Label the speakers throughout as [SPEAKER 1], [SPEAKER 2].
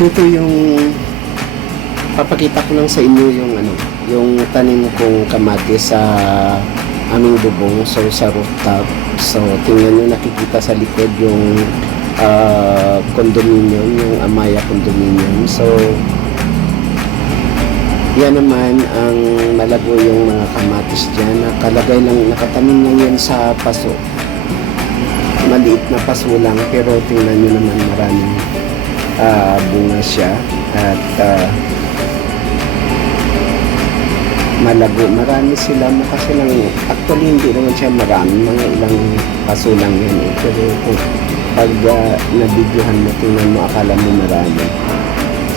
[SPEAKER 1] Ito yung papakita ko lang sa inyo yung ano, yung tanim kong kamatis sa aming bubong, so sa rooftop. So tingnan nyo nakikita sa likod yung ah, condominium, yung Amaya condominium. So yan naman ang malago yung mga kamatis dyan. Nakalagay lang, nakatanim lang sa paso. Maliit na paso lang pero tingnan nyo naman maraming ah, bunga siya at ah, malago. Marami sila kasi lang actually hindi naman siya marami mga ilang paso lang yan eh. pero kung pag uh, nabidyohan mo tingnan mo akala mo marami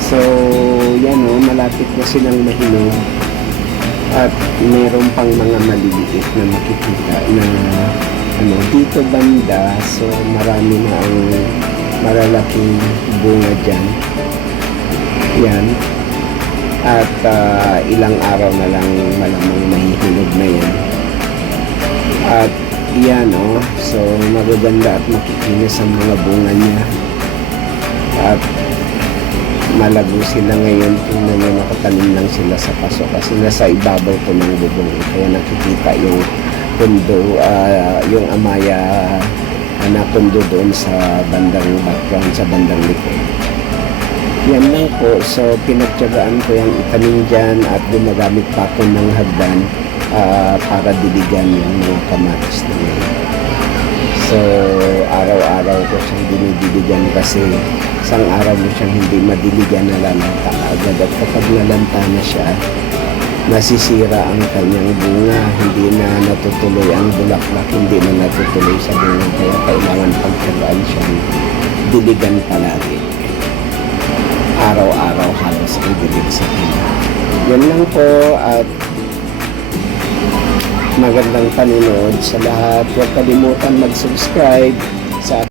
[SPEAKER 1] so yan o malapit na silang mahinog at meron pang mga maliliit na makikita na ano dito banda so marami na ang malalaking bunga dyan. Yan. At ah, ilang araw na lang malamang mahihinog na yan. At yan oh. So magaganda at makikinis ang mga bunga niya. At malago sila ngayon. Tingnan nyo nakatanim lang sila sa paso. Kasi nasa ibabaw ko ng bubong. Kaya nakikita yung pundo ah, yung amaya pundo doon sa bandang background sa bandang likod yan lang po. So, pinagtyagaan ko yung itanim dyan at gumagamit pa ako ng hagdan ah, para diligan yung mga kamatis na yun. So, araw-araw ko siyang dinidiligan kasi isang araw mo siyang hindi madiligan na lalanta agad. At kapag nalanta na siya, nasisira ang kanyang bunga, hindi na natutuloy ang bulaklak, hindi na natutuloy sa bunga. Kaya kailangan pagtyagaan siyang diligan palagi araw-araw halos ang dilig sa kanya. Yan lang po at magandang panunood sa lahat. Huwag kalimutan mag-subscribe sa